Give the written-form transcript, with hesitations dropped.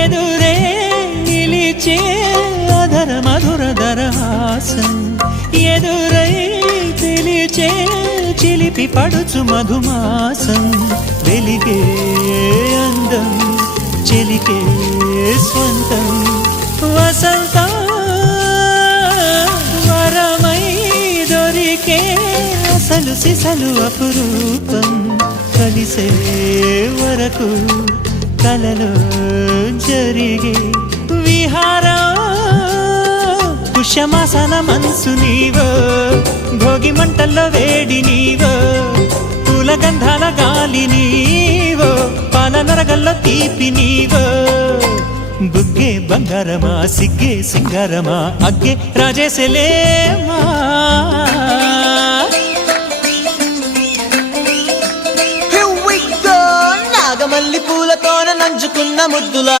ఎదురే నిలిచే అధర మధుర దరహాసం ఎదురై పిలిచే చిలిపి పడుచు మధుమాసం వెలిగే అందం చెలికే స్వంతం వసంతం వరమై దొరికే అసలు సిసలు అపురూపం కలిసే వరకు కలలో జరిగే విహారం పుష్యమాసన మనసు నీవో భోగి మంటల్లో వేడి నీవో పూల గంధాల గాలి నీవో పాల నరగల్లో తీపి నీవో బుగ్గే బంగారమా సిగ్గే సింగారమా అగ్గే రాజేసలేమా నాగమల్లి పూలతోన నంచుకున్న ముద్దుల